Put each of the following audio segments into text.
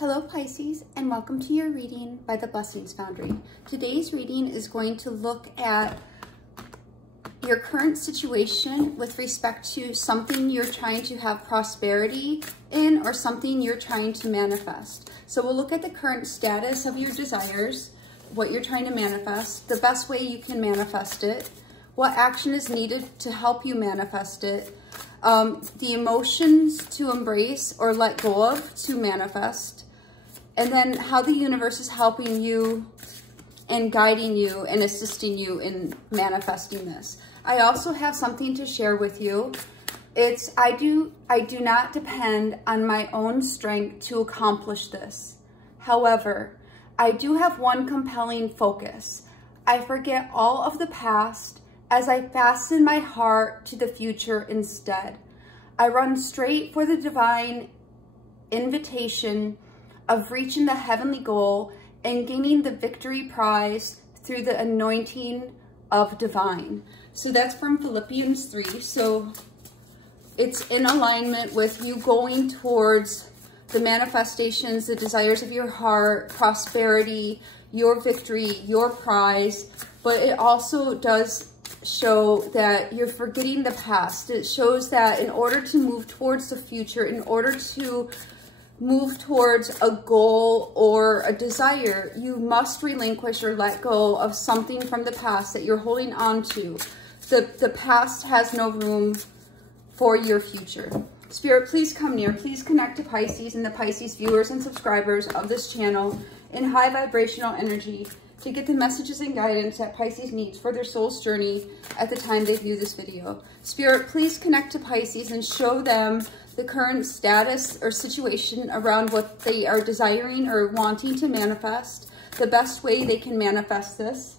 Hello Pisces, and welcome to your reading by the Blessings Foundry. Today's reading is going to look at your current situation with respect to something you're trying to have prosperity in or something you're trying to manifest. So we'll look at the current status of your desires, what you're trying to manifest, the best way you can manifest it, what action is needed to help you manifest it, the emotions to embrace or let go of to manifest, and then how the universe is helping you and guiding you and assisting you in manifesting this. I also have something to share with you. I do not depend on my own strength to accomplish this. However, I do have one compelling focus. I forget all of the past as I fasten my heart to the future instead. I run straight for the divine invitation of reaching the heavenly goal and gaining the victory prize through the anointing of divine. So that's from Philippians 3. So it's in alignment with you going towards the manifestations, the desires of your heart, prosperity, your victory, your prize. But it also does show that you're forgetting the past. It shows that in order to move towards the future, in order to move towards a goal or a desire, you must relinquish or let go of something from the past that you're holding on to. The past has no room for your future. Spirit, please come near. Please connect to Pisces and the Pisces viewers and subscribers of this channel in high vibrational energy to get the messages and guidance that Pisces needs for their soul's journey at the time they view this video. Spirit, please connect to Pisces and show them the current status or situation around what they are desiring or wanting to manifest, the best way they can manifest this,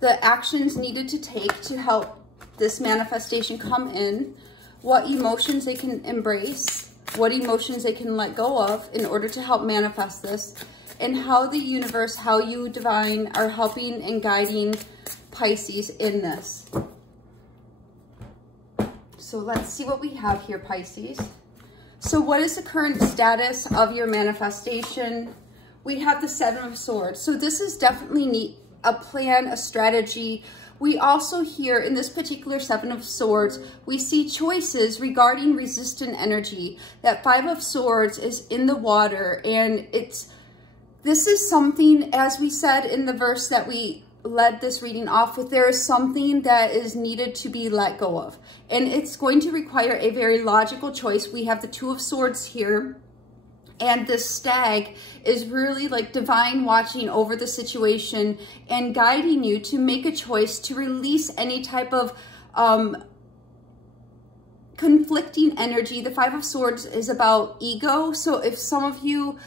the actions needed to take to help this manifestation come in, what emotions they can embrace, what emotions they can let go of in order to help manifest this, and how the universe, how you divine are helping and guiding Pisces in this. So let's see what we have here, Pisces. So what is the current status of your manifestation? We have the Seven of Swords. So this is definitely a plan, a strategy. We also here in this particular Seven of Swords, we see choices regarding resistant energy. That Five of Swords is in the water, and this is something, as we said in the verse that we led this reading off with, there is something that is needed to be let go of. And it's going to require a very logical choice. We have the Two of Swords here, and the Stag is really like divine watching over the situation and guiding you to make a choice to release any type of conflicting energy. The Five of Swords is about ego. So if some of you,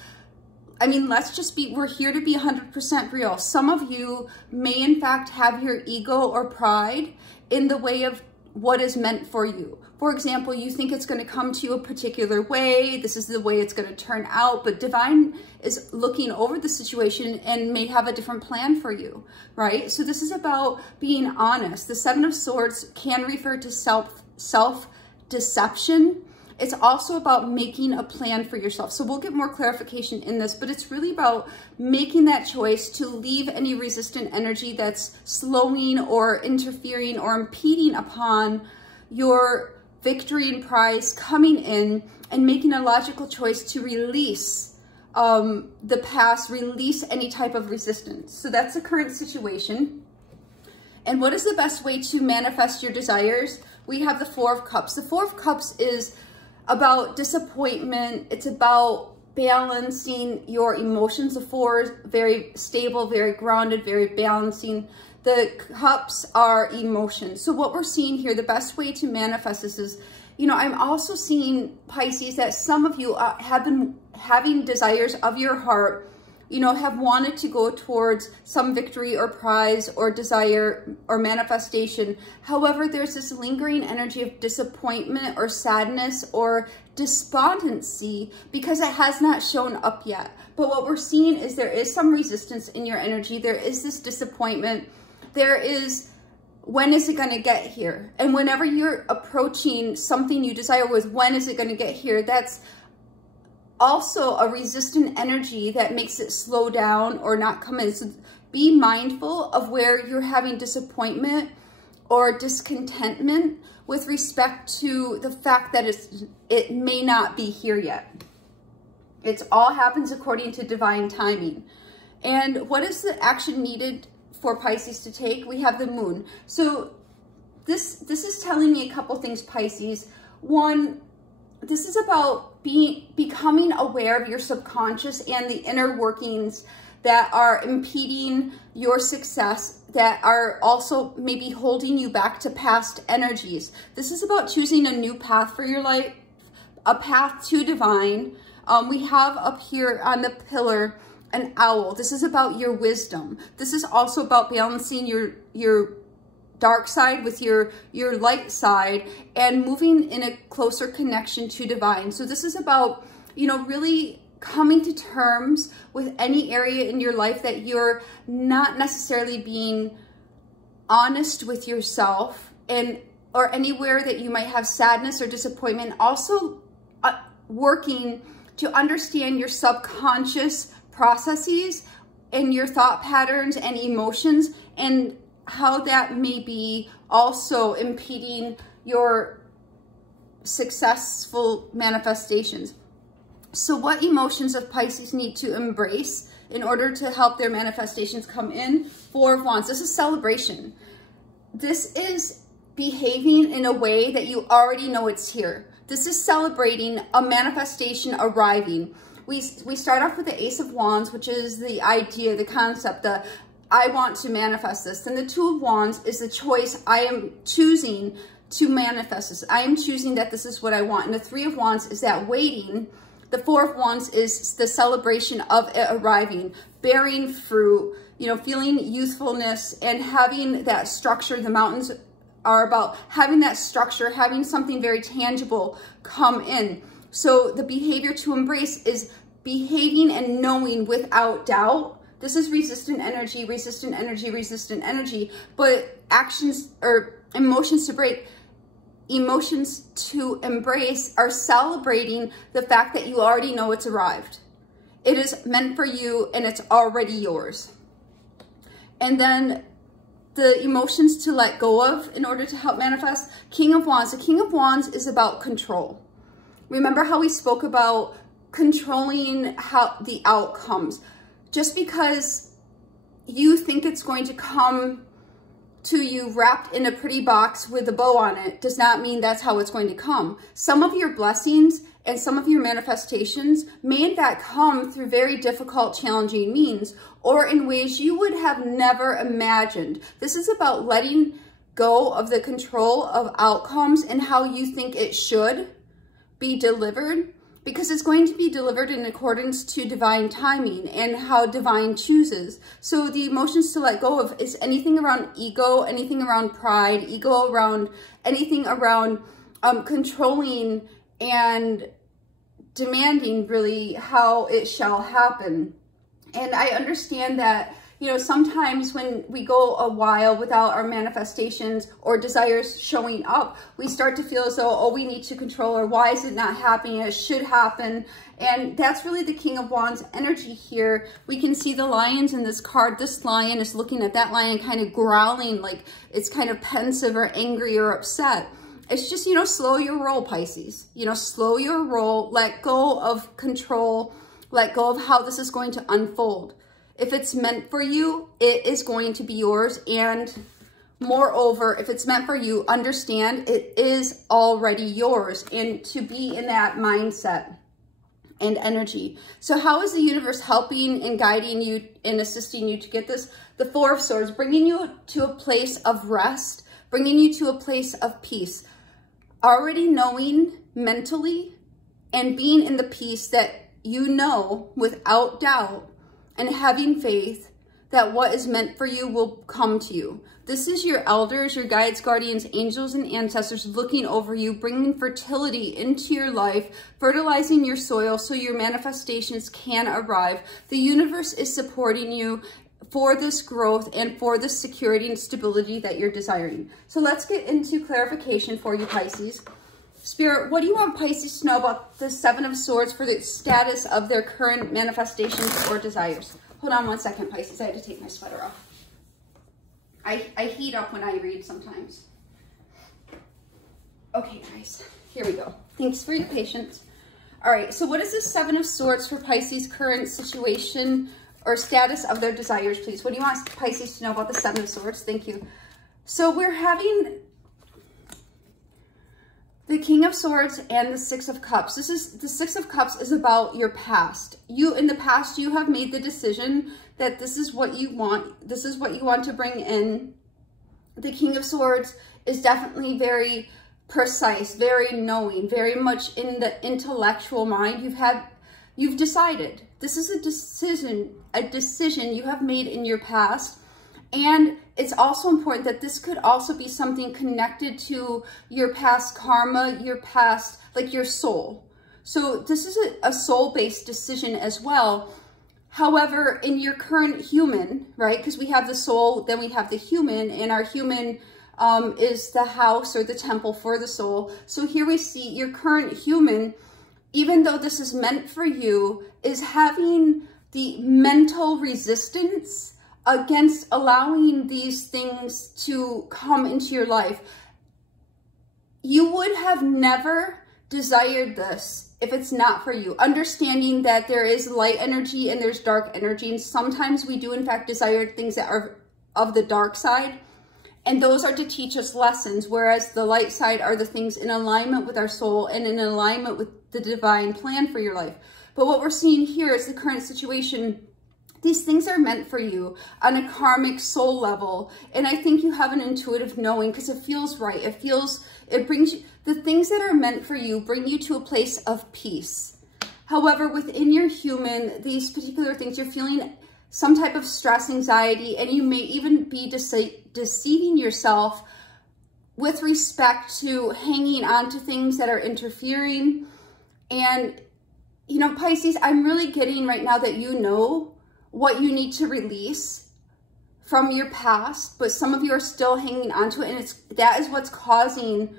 we're here to be 100% real. Some of you may in fact have your ego or pride in the way of what is meant for you. For example, you think it's going to come to you a particular way. This is the way it's going to turn out, but divine is looking over the situation and may have a different plan for you, right? So this is about being honest. The Seven of Swords can refer to self-deception. It's also about making a plan for yourself. So we'll get more clarification in this, but it's really about making that choice to leave any resistant energy that's slowing or interfering or impeding upon your victory and prize coming in, and making a logical choice to release the past, release any type of resistance. So that's the current situation. And what is the best way to manifest your desires? We have the Four of Cups. The Four of Cups is about disappointment. It's about balancing your emotions. The Four is very stable, very grounded, very balancing. The Cups are emotions. So what we're seeing here, the best way to manifest this is, I'm also seeing, Pisces, that some of you have been having desires of your heart, have wanted to go towards some victory or prize or desire or manifestation. However, there's this lingering energy of disappointment or sadness or despondency because it has not shown up yet. But what we're seeing is there is some resistance in your energy. There is this disappointment. There is, when is it going to get here? And whenever you're approaching something you desire with, when is it going to get here? That's also a resistant energy that makes it slow down or not come in. So be mindful of where you're having disappointment or discontentment with respect to the fact that it may not be here yet. It all happens according to divine timing. And what is the action needed for Pisces to take? We have the moon. So this is telling me a couple things, Pisces. One, this is about becoming aware of your subconscious and the inner workings that are impeding your success, that are also maybe holding you back to past energies. This is about choosing a new path for your life, a path to divine. We have up here on the pillar an owl. This is about your wisdom. This is also about balancing your dark side with your light side and moving in a closer connection to divine. So this is about, you know, really coming to terms with any area in your life that you're not necessarily being honest with yourself, and or anywhere that you might have sadness or disappointment. Also working to understand your subconscious processes and your thought patterns and emotions, and how that may be also impeding your successful manifestations. So what emotions of Pisces need to embrace in order to help their manifestations come in? Four of Wands. This is celebration. This is behaving in a way that you already know it's here. This is celebrating a manifestation arriving. We start off with the Ace of Wands, which is the idea, the concept, the I want to manifest this. Then the Two of Wands is the choice. I am choosing to manifest this. I am choosing that this is what I want. And the Three of Wands is that waiting. The Four of Wands is the celebration of it arriving, bearing fruit, you know, feeling youthfulness and having that structure. The mountains are about having that structure, having something very tangible come in. So the behavior to embrace is behaving and knowing without doubt. This is resistant energy, resistant energy, resistant energy. But actions or emotions to break, emotions to embrace are celebrating the fact that you already know it's arrived. It is meant for you and it's already yours. And then the emotions to let go of in order to help manifest. King of Wands. The King of Wands is about control. Remember how we spoke about controlling how the outcomes. Just because you think it's going to come to you wrapped in a pretty box with a bow on it does not mean that's how it's going to come. Some of your blessings and some of your manifestations may in fact come through very difficult, challenging means, or in ways you would have never imagined. This is about letting go of the control of outcomes and how you think it should be delivered, because it's going to be delivered in accordance to divine timing and how divine chooses. So the emotions to let go of is anything around ego, anything around pride, ego around anything around controlling and demanding really how it shall happen. And I understand that, you know, sometimes when we go a while without our manifestations or desires showing up, we start to feel as though, oh, we need to control, or why is it not happening? It should happen. And that's really the King of Wands energy here. We can see the lions in this card. This lion is looking at that lion kind of growling, like it's kind of pensive or angry or upset. It's just, you know, slow your roll, Pisces. You know, slow your roll, let go of control, let go of how this is going to unfold. If it's meant for you, it is going to be yours. And moreover, if it's meant for you, understand it is already yours, and to be in that mindset and energy. So how is the universe helping and guiding you and assisting you to get this? The Four of Swords, bringing you to a place of rest, bringing you to a place of peace. Already knowing mentally and being in the peace that you know without doubt, and having faith that what is meant for you will come to you. This is your elders, your guides, guardians, angels, and ancestors looking over you, bringing fertility into your life, fertilizing your soil so your manifestations can arrive. The universe is supporting you for this growth and for the security and stability that you're desiring. So let's get into clarification for you, Pisces. Spirit, what do you want Pisces to know about the Seven of Swords for the status of their current manifestations or desires? Hold on one second, Pisces. I had to take my sweater off. I heat up when I read sometimes. Okay, guys, here we go. Thanks for your patience. All right, so what is the Seven of Swords for Pisces' current situation or status of their desires, please? What do you want Pisces to know about the Seven of Swords? Thank you. So we're having the King of Swords and the Six of Cups. The Six of Cups is about your past. In the past, you have made the decision that this is what you want. This is what you want to bring in. The King of Swords is definitely very precise, very knowing, very much in the intellectual mind. You've decided. This is a decision you have made in your past. And it's also important that this could also be something connected to your past karma, your past, like your soul. So this is a soul-based decision as well. However, in your current human, right, because we have the soul, then we have the human, and our human is the house or the temple for the soul. So here we see your current human, even though this is meant for you, is having the mental resistance against allowing these things to come into your life. You would have never desired this if it's not for you. Understanding that there is light energy and there's dark energy, and sometimes we do in fact desire things that are of the dark side, and those are to teach us lessons, whereas the light side are the things in alignment with our soul and in alignment with the divine plan for your life. But what we're seeing here is the current situation. These things are meant for you on a karmic soul level. And I think you have an intuitive knowing because it feels right. It brings you, the things that are meant for you bring you to a place of peace. However, within your human, these particular things, you're feeling some type of stress, anxiety, and you may even be deceiving yourself with respect to hanging on to things that are interfering. And, you know, Pisces, I'm really getting right now that you know what you need to release from your past, but some of you are still hanging on to it, and that is what's causing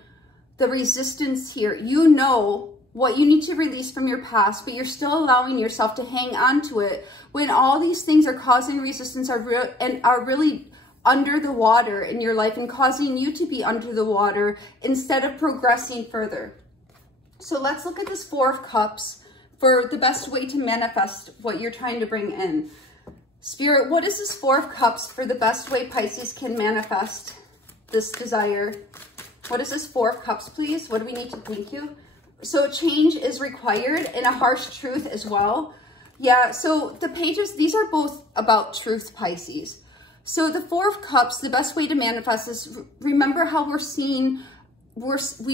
the resistance here. You know what you need to release from your past, but you're still allowing yourself to hang on to it when all these things are causing resistance are really under the water in your life and causing you to be under the water instead of progressing further. So let's look at this Four of Cups for the best way to manifest what you're trying to bring in. Spirit, what is this Four of Cups for the best way Pisces can manifest this desire? What is this Four of Cups, please? What do we need to thank you? So change is required and a harsh truth as well. Yeah, so the pages, these are both about truth, Pisces. So the Four of Cups, the best way to manifest is, remember how we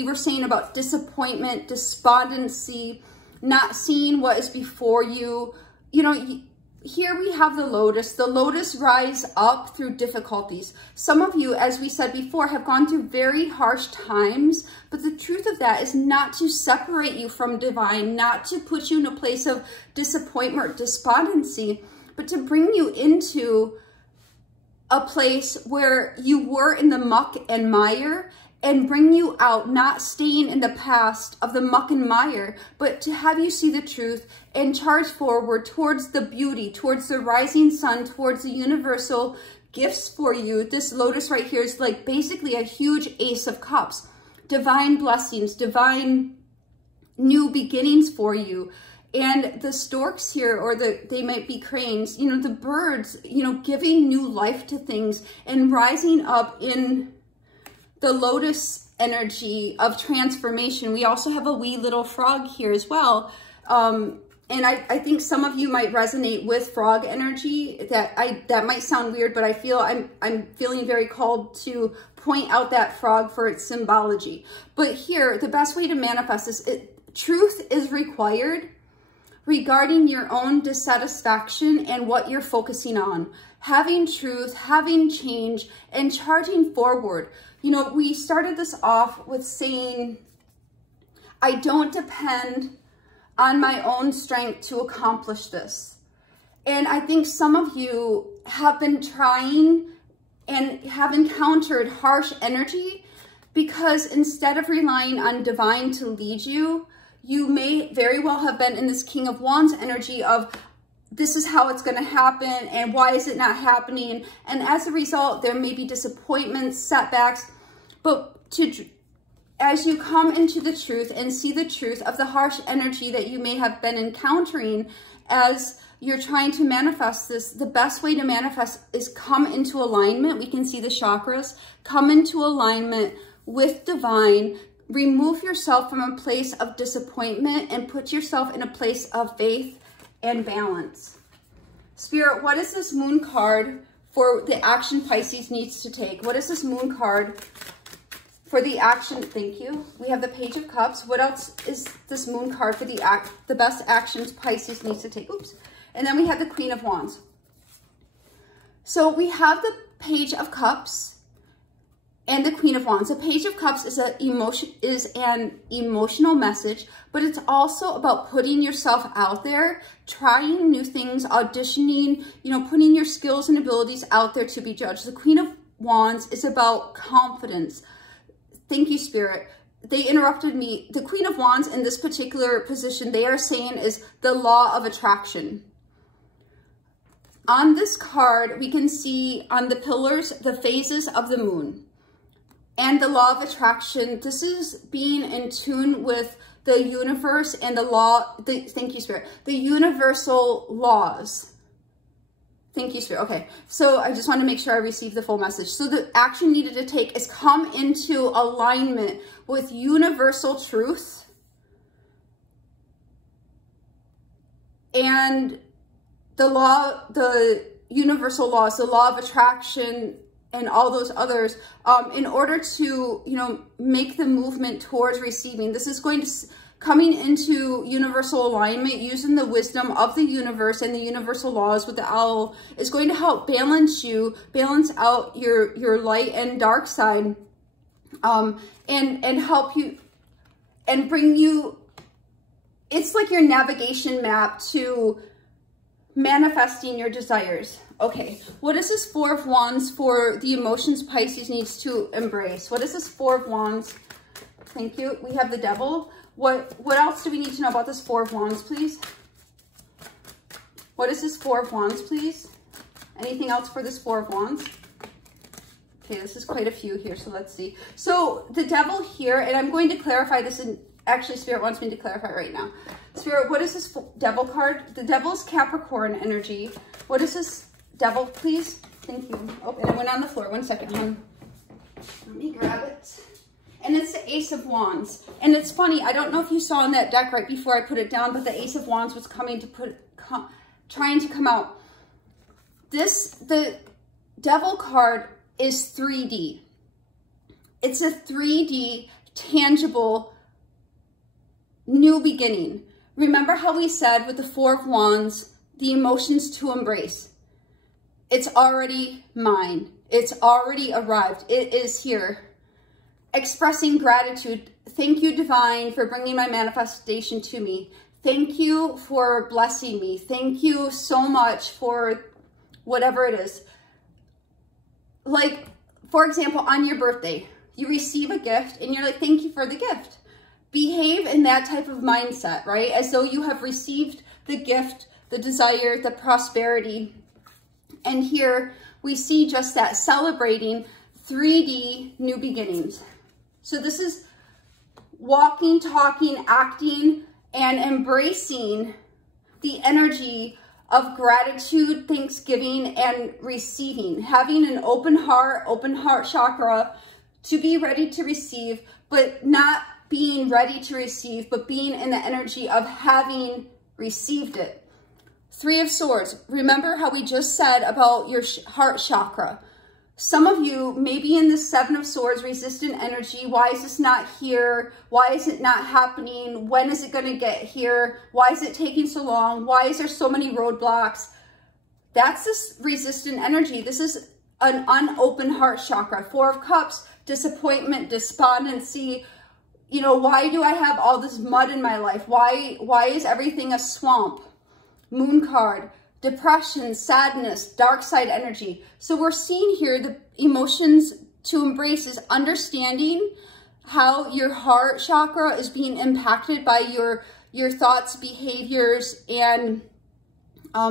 were saying about disappointment, despondency, not seeing what is before you. You know, here we have the lotus. The lotus rise up through difficulties. Some of you, as we said before, have gone through very harsh times, but the truth of that is not to separate you from divine, not to put you in a place of disappointment or despondency, but to bring you into a place where you were in the muck and mire and bring you out, not staying in the past of the muck and mire, but to have you see the truth and charge forward towards the beauty, towards the rising sun, towards the universal gifts for you. This lotus right here is like basically a huge Ace of Cups, divine blessings, divine new beginnings for you. And the storks here, or they might be cranes, you know, the birds, you know, giving new life to things and rising up in the lotus energy of transformation. We also have a wee little frog here as well. And I think some of you might resonate with frog energy. That might sound weird, but I feel I'm feeling very called to point out that frog for its symbology. But here, the best way to manifest this, truth is required regarding your own dissatisfaction and what you're focusing on. Having truth, having change, and charging forward. You know, we started this off with saying, I don't depend on my own strength to accomplish this. And I think some of you have been trying and have encountered harsh energy because instead of relying on divine to lead you, you may very well have been in this King of Wands energy of, this is how it's going to happen, and why is it not happening? And as a result, there may be disappointments, setbacks, but as you come into the truth and see the truth of the harsh energy that you may have been encountering as you're trying to manifest this, the best way to manifest is come into alignment. We can see the chakras. Come into alignment with divine. Remove yourself from a place of disappointment and put yourself in a place of faith and balance. Spirit, what is this moon card for the action Pisces needs to take? What is this moon card for the action? Thank you. We have the Page of Cups. What else is this moon card for the best actions Pisces needs to take? Oops. And then we have the Queen of Wands. So we have the Page of Cups and the Queen of Wands. The Page of Cups is an emotional message, but it's also about putting yourself out there, trying new things, auditioning, putting your skills and abilities out there to be judged. The Queen of Wands is about confidence. Thank you, Spirit. They interrupted me. The Queen of Wands in this particular position, they are saying is the law of attraction. On this card, we can see on the pillars, the phases of the moon. And the law of attraction, this is being in tune with the universe and thank you, Spirit, the universal laws. Thank you, Spirit. Okay, so I just want to make sure I receive the full message. So the action needed to take is come into alignment with universal truth and the universal laws, the law of attraction, and all those others, in order to, make the movement towards receiving. This is coming into universal alignment, using the wisdom of the universe and the universal laws with the owl is going to help balance out your light and dark side, and help you and bring you, it's like your navigation map to manifesting your desires. Okay, what is this Four of Wands for the emotions Pisces needs to embrace? What is this Four of Wands? Thank you. We have the Devil. What else do we need to know about this Four of Wands, please? What is this Four of Wands, please? Anything else for this Four of Wands? Okay, this is quite a few here, so let's see. So the Devil here, and I'm going to clarify this, and actually Spirit wants me to clarify right now. Spirit, what is this Devil card? The Devil is Capricorn energy. What is this Devil, please? Thank you. Oh, and it went on the floor. 1 second, hon. Let me grab it. And it's the Ace of Wands. And it's funny, I don't know if you saw in that deck right before I put it down, but the Ace of Wands was trying to come out. The Devil card is 3D. It's a 3D, tangible, new beginning. Remember how we said with the Four of Wands, the emotions to embrace. It's already mine. It's already arrived. It is here. Expressing gratitude. Thank you, Divine, for bringing my manifestation to me. Thank you for blessing me. Thank you so much for whatever it is. Like, for example, on your birthday, you receive a gift and you're like, thank you for the gift. Behave in that type of mindset, right? As though you have received the gift, the desire, the prosperity. And here we see just that, celebrating 3D new beginnings. So this is walking, talking, acting, and embracing the energy of gratitude, thanksgiving, and receiving. Having an open heart chakra to be ready to receive, but not being ready to receive, but being in the energy of having received it. Three of Swords. Remember how we just said about your heart chakra. Some of you may be in the Seven of Swords, resistant energy. Why is this not here? Why is it not happening? When is it going to get here? Why is it taking so long? Why is there so many roadblocks? That's this resistant energy. This is an unopened heart chakra. Four of Cups, disappointment, despondency. You know, why do I have all this mud in my life? Why is everything a swamp? Moon card, depression, sadness, dark side energy. So we're seeing here the emotions to embrace is understanding how your heart chakra is being impacted by your thoughts, behaviors, and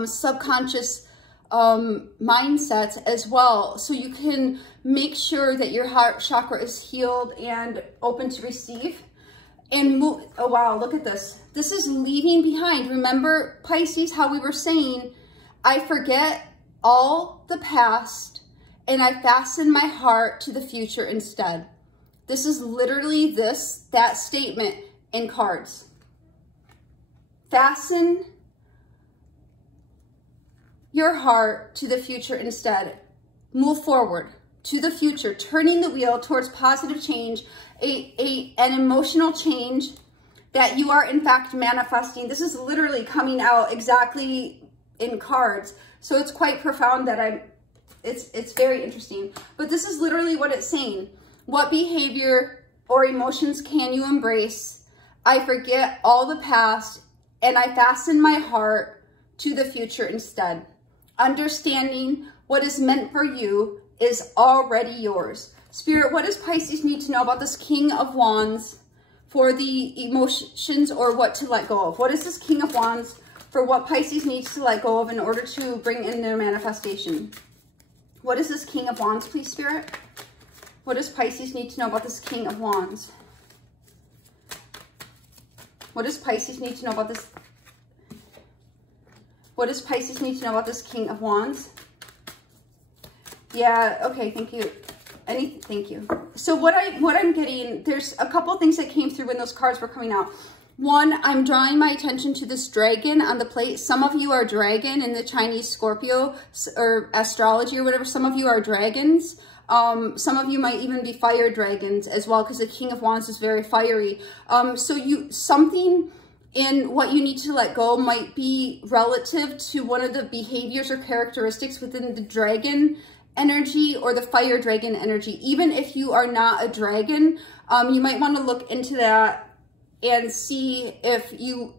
subconscious mindsets as well. So you can make sure that your heart chakra is healed and open to receive. And move, oh wow, look at this. This is leaving behind. Remember, Pisces, how we were saying, I forget all the past and I fasten my heart to the future instead. This is literally that statement in cards. Fasten your heart to the future instead. Move forward to the future, turning the wheel towards positive change, an emotional change that you are in fact manifesting. This is literally coming out exactly in cards. So it's quite profound that it's very interesting. But this is literally what it's saying. What behavior or emotions can you embrace? I forget all the past and I fasten my heart to the future instead. Understanding what is meant for you is already yours. Spirit, what does Pisces need to know about this King of Wands for the emotions or what to let go of? What is this King of Wands for what Pisces needs to let go of in order to bring in their manifestation? What is this King of Wands, please, Spirit? What does Pisces need to know about this King of Wands? What does Pisces need to know about this? What does Pisces need to know about this King of Wands? Yeah, okay, thank you. Thank you. So what I'm getting, there's a couple things that came through when those cards were coming out. One, I'm drawing my attention to this dragon on the plate. Some of you are dragon in the Chinese Scorpio or astrology or whatever. Some of you are dragons. Some of you might even be fire dragons as well, because the King of Wands is very fiery. So something in what you need to let go might be relative to one of the behaviors or characteristics within the dragon energy or the fire dragon energy. Even if you are not a dragon, you might want to look into that and see if you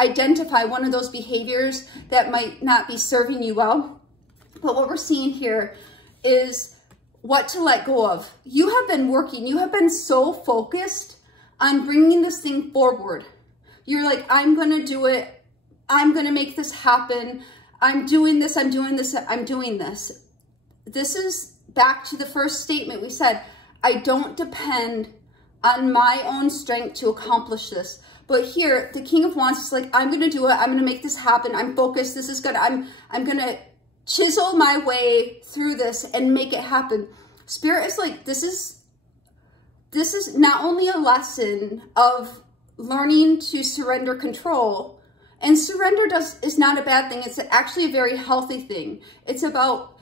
identify one of those behaviors that might not be serving you well. But what we're seeing here is what to let go of. You have been working, you have been so focused on bringing this thing forward. You're like, I'm going to do it. I'm going to make this happen. I'm doing this. I'm doing this. I'm doing this. This is back to the first statement we said. I don't depend on my own strength to accomplish this. But here, the King of Wands is like, I'm going to do it. I'm going to make this happen. I'm focused. This is good. I'm going to chisel my way through this and make it happen. Spirit is like, this is not only a lesson of learning to surrender control, and surrender is not a bad thing. It's actually a very healthy thing. It's about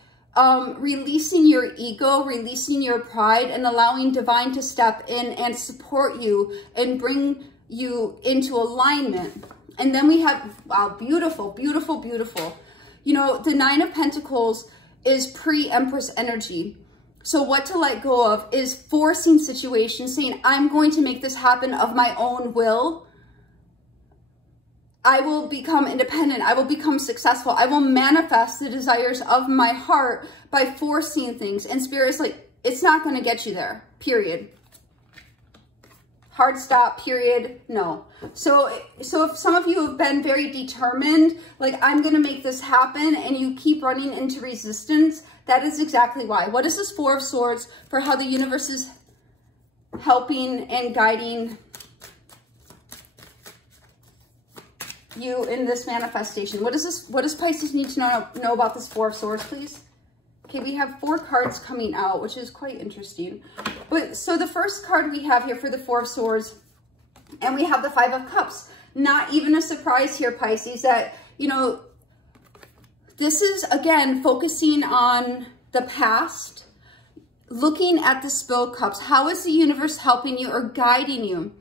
releasing your ego, releasing your pride, and allowing divine to step in and support you and bring you into alignment. And then we have, wow, beautiful, beautiful, beautiful. You know, the Nine of Pentacles is pre-Empress energy. So what to let go of is forcing situations, saying, I'm going to make this happen of my own will. I will become independent. I will become successful. I will manifest the desires of my heart by forcing things. And Spirit is like, it's not going to get you there, period. Hard stop, period, no. So if some of you have been very determined, like, I'm going to make this happen, and you keep running into resistance, that is exactly why. What is this Four of Swords for how the universe is helping and guiding you in this manifestation? What does Pisces need to know about this Four of Swords, please? Okay, we have 4 cards coming out, which is quite interesting. But so the first card we have here for the Four of Swords, and we have the Five of Cups. Not even a surprise here, Pisces, that, you know, this is, again, focusing on the past, looking at the spilled cups. How is the universe helping you or guiding you?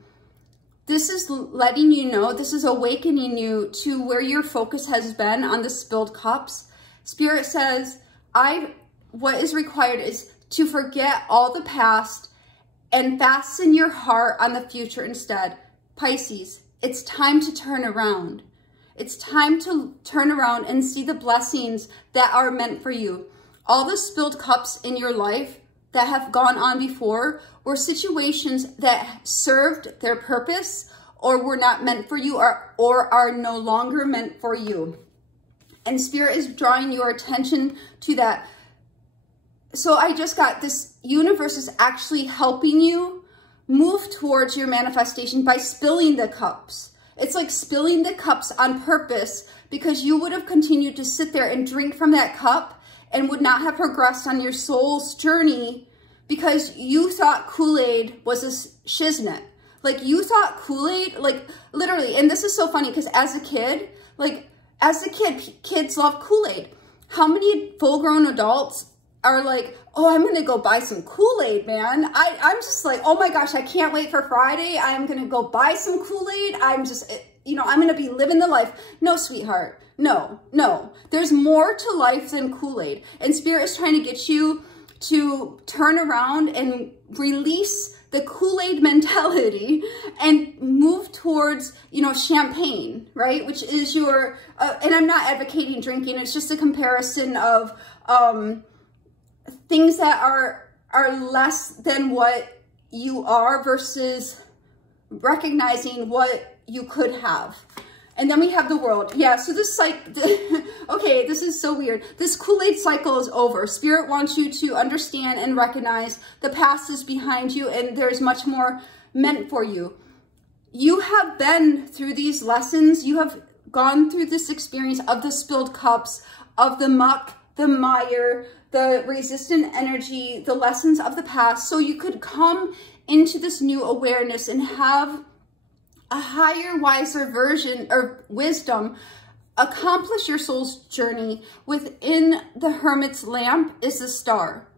This is letting you know, this is awakening you to where your focus has been on the spilled cups. Spirit says, what is required is to forget all the past and fasten your heart on the future instead. Pisces, it's time to turn around. It's time to turn around and see the blessings that are meant for you. All the spilled cups in your life that have gone on before were situations that served their purpose or were not meant for you or are no longer meant for you. And Spirit is drawing your attention to that. So I just got this, universe is actually helping you move towards your manifestation by spilling the cups. It's like spilling the cups on purpose, because you would have continued to sit there and drink from that cup and would not have progressed on your soul's journey because you thought Kool-Aid was a shiznit. Like you thought Kool-Aid, like literally, and this is so funny because as a kid, kids love Kool-Aid. How many full-grown adults are like, oh, I'm going to go buy some Kool-Aid, man. I'm just like, oh my gosh, I can't wait for Friday. I'm going to go buy some Kool-Aid. I'm just, you know, I'm going to be living the life. No, sweetheart. No. There's more to life than Kool-Aid. And Spirit is trying to get you to turn around and release the Kool-Aid mentality and move towards, you know, champagne, right? Which is your, and I'm not advocating drinking. It's just a comparison of things that are less than what you are versus recognizing what you could have. And then we have the world. Yeah, so this okay, this is so weird. This Kool-Aid cycle is over. Spirit wants you to understand and recognize the past is behind you and there's much more meant for you. You have been through these lessons. You have gone through this experience of the spilled cups, of the muck, the mire, the resistant energy, the lessons of the past, so you could come into this new awareness and have a higher, wiser version or wisdom, accomplish your soul's journey. Within the Hermit's lamp is the star.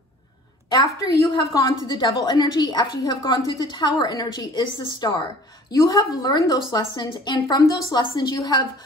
After you have gone through the devil energy, after you have gone through the tower energy, is the star. You have learned those lessons, and from those lessons you have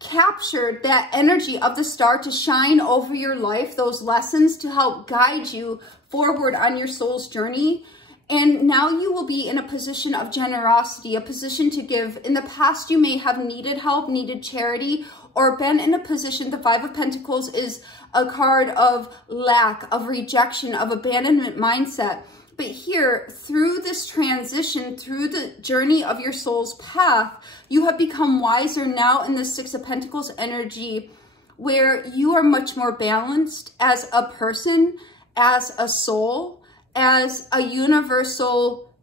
captured that energy of the star to shine over your life, those lessons to help guide you forward on your soul's journey. And now you will be in a position of generosity, a position to give. In the past, you may have needed help, needed charity, or been in a position. The Five of Pentacles is a card of lack, of rejection, of abandonment mindset. But here, through this transition, through the journey of your soul's path, you have become wiser now in the Six of Pentacles energy, where you are much more balanced as a person, as a soul, as a universal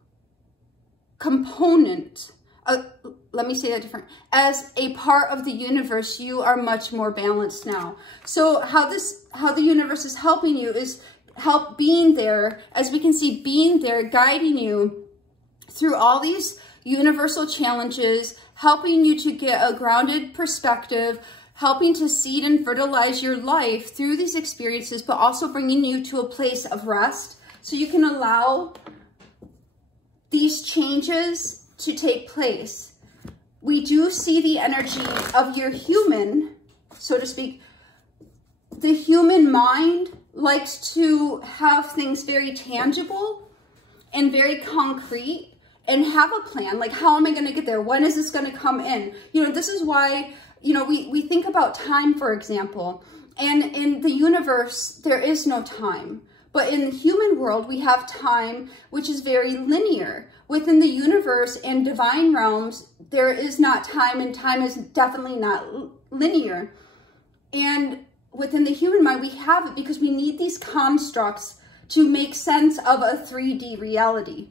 component. Let me say that different. As a part of the universe, you are much more balanced now. So how the universe is helping you is being there, as we can see, being there, guiding you through all these universal challenges, helping you to get a grounded perspective, helping to seed and fertilize your life through these experiences, but also bringing you to a place of rest so you can allow these changes to take place. We do see the energy of your human, so to speak. The human mind likes to have things very tangible and very concrete and have a plan. Like, how am I going to get there? When is this going to come in? You know, this is why, you know, we think about time, for example. And in the universe, there is no time. But in the human world, we have time, which is very linear. Within the universe and divine realms, there is not time, and time is definitely not linear. And within the human mind, we have it because we need these constructs to make sense of a 3D reality.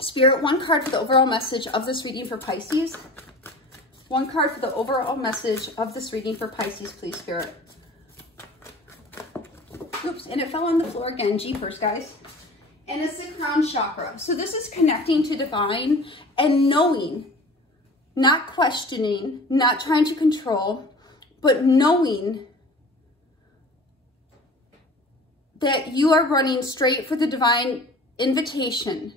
Spirit, one card for the overall message of this reading for Pisces. One card for the overall message of this reading for Pisces, please, Spirit. Oops, and it fell on the floor again. Jeepers, guys. And it's the crown chakra. So this is connecting to divine and knowing, not questioning, not trying to control, but knowing that you are running straight for the divine invitation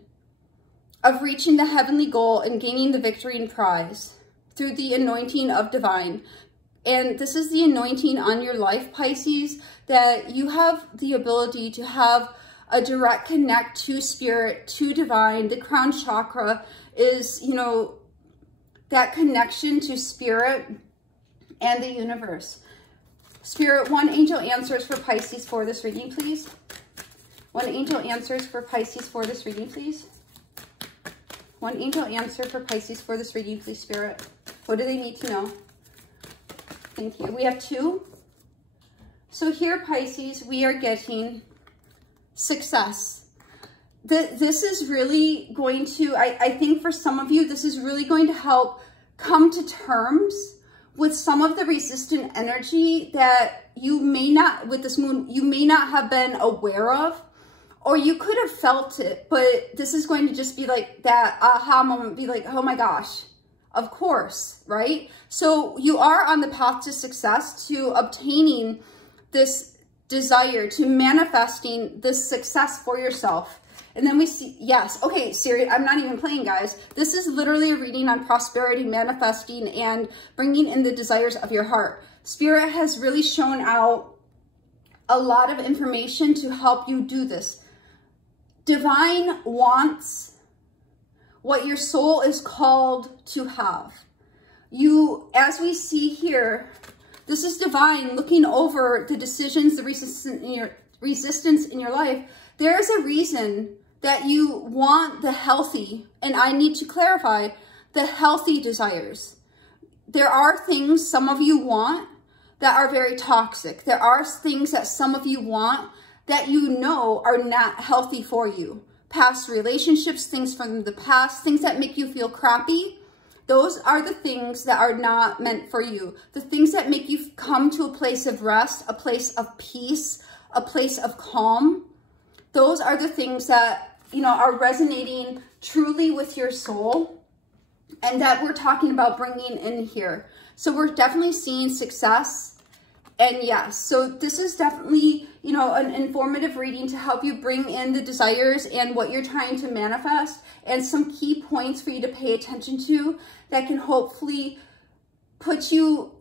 of reaching the heavenly goal and gaining the victory and prize through the anointing of divine. And this is the anointing on your life, Pisces, that you have the ability to have a direct connect to spirit, to divine. The crown chakra is, you know, that connection to spirit and the universe. Spirit, one angel answers for Pisces for this reading, please. One angel answers for Pisces for this reading, please. One angel answer for Pisces for this reading, please, Spirit. What do they need to know? Thank you. We have 2. So here, Pisces, we are getting success. This is really going to, I think for some of you, this is really going to help come to terms with some of the resistant energy that you may not, with this moon, you may not have been aware of, or you could have felt it, but this is going to just be like that aha moment, be like, oh my gosh, of course, right? So you are on the path to success, to obtaining this desire, to manifesting this success for yourself. And then we see, yes, okay, serious, I'm not even playing, guys. This is literally a reading on prosperity, manifesting, and bringing in the desires of your heart. Spirit has really shown out a lot of information to help you do this. Divine wants what your soul is called to have. You, as we see here, this is divine looking over the decisions, the resistance in your life. There is a reason that you want the healthy, and I need to clarify, the healthy desires. There are things some of you want that are very toxic. There are things that some of you want that you know are not healthy for you. Past relationships, things from the past, things that make you feel crappy. Those are the things that are not meant for you. The things that make you come to a place of rest, a place of peace, a place of calm. Those are the things that, you know, are resonating truly with your soul and that we're talking about bringing in here. So we're definitely seeing success. And yes, so this is definitely, you know, an informative reading to help you bring in the desires and what you're trying to manifest, and some key points for you to pay attention to that can hopefully put you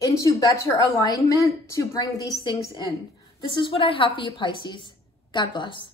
into better alignment to bring these things in. This is what I have for you, Pisces. God bless.